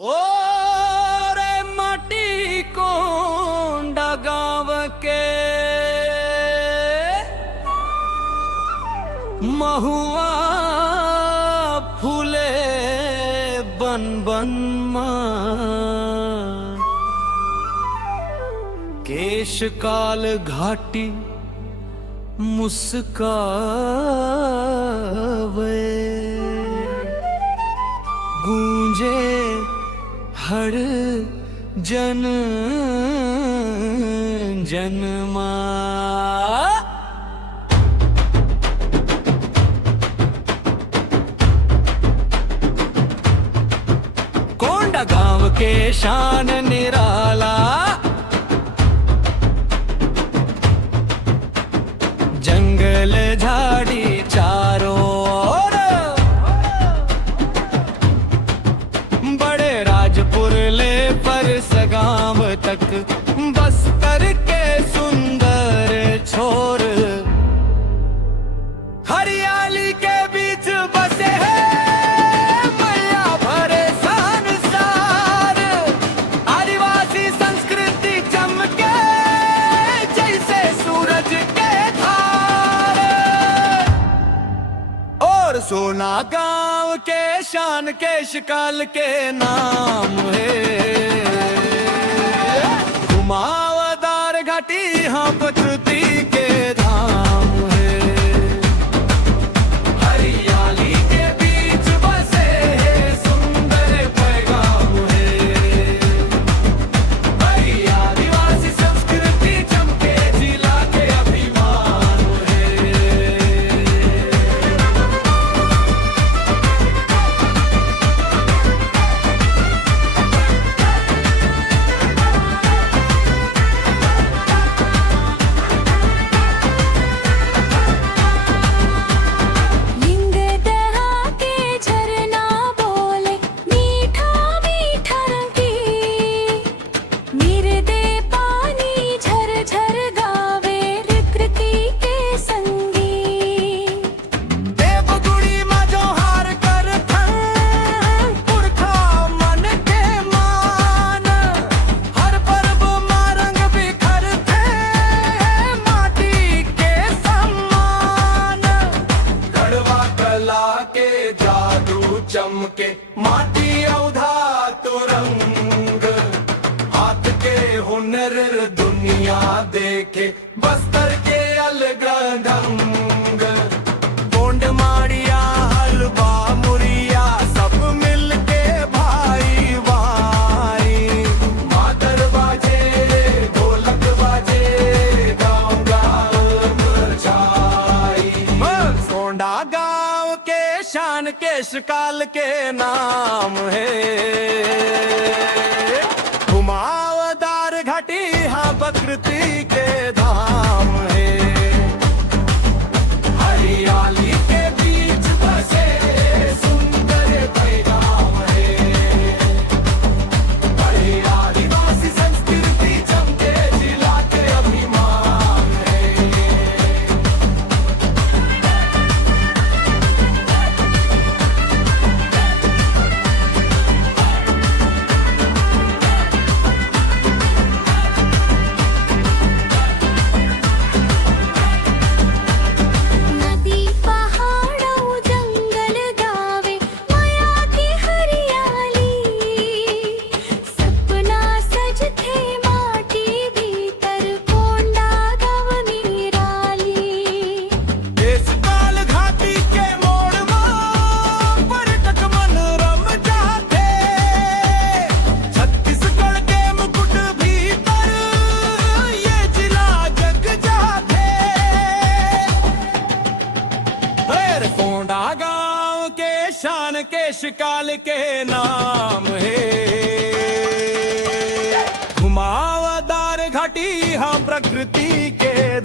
ओ रे माटी कोंडा गाँव के महुआ फूले बन बन केश काल घाटी मुस्कावे गूंजे हर जन जनमा। कोंडा गांव के शान निराला जंगल झाड़ी चारों ओर बड़े राजपुर ले पर सगाम तक बस्तर के सुंदर छोर हरियाली के बीच बसे हैं मैया भरे संसार। आदिवासी संस्कृति चमके जैसे सूरज के धार और सोना गांव के शान केश काल के नाम है। घुमावदार घाटी हाँ प्रकृति के धाम है। हरियाली के बीच बसे है सुंदर पैगाम है। आदिवासी संस्कृति चमके जिला के अभिमान है। चमके माटी औधा तुरंग हाथ के हुनर दुनिया देखे बस्तर के अलग ढंग। गोंड माड़िया हलवा मुरिया सब मिल के भाई भाई मादर बाजे ढोलक बाजे गाँव गाँव छाई। कोंडा गाँव के शान केश काल के नाम है। घुमावदार घाटी हाँ प्रकृति के धाम है। हरियाली के बीच बसे सुंदर पैगाम है। आदिवासी संस्कृति चमके जिला के अभिमान है। कोंडा गांव के शान केश काल के नाम है। घुमावदार घाटी हाँ प्रकृति के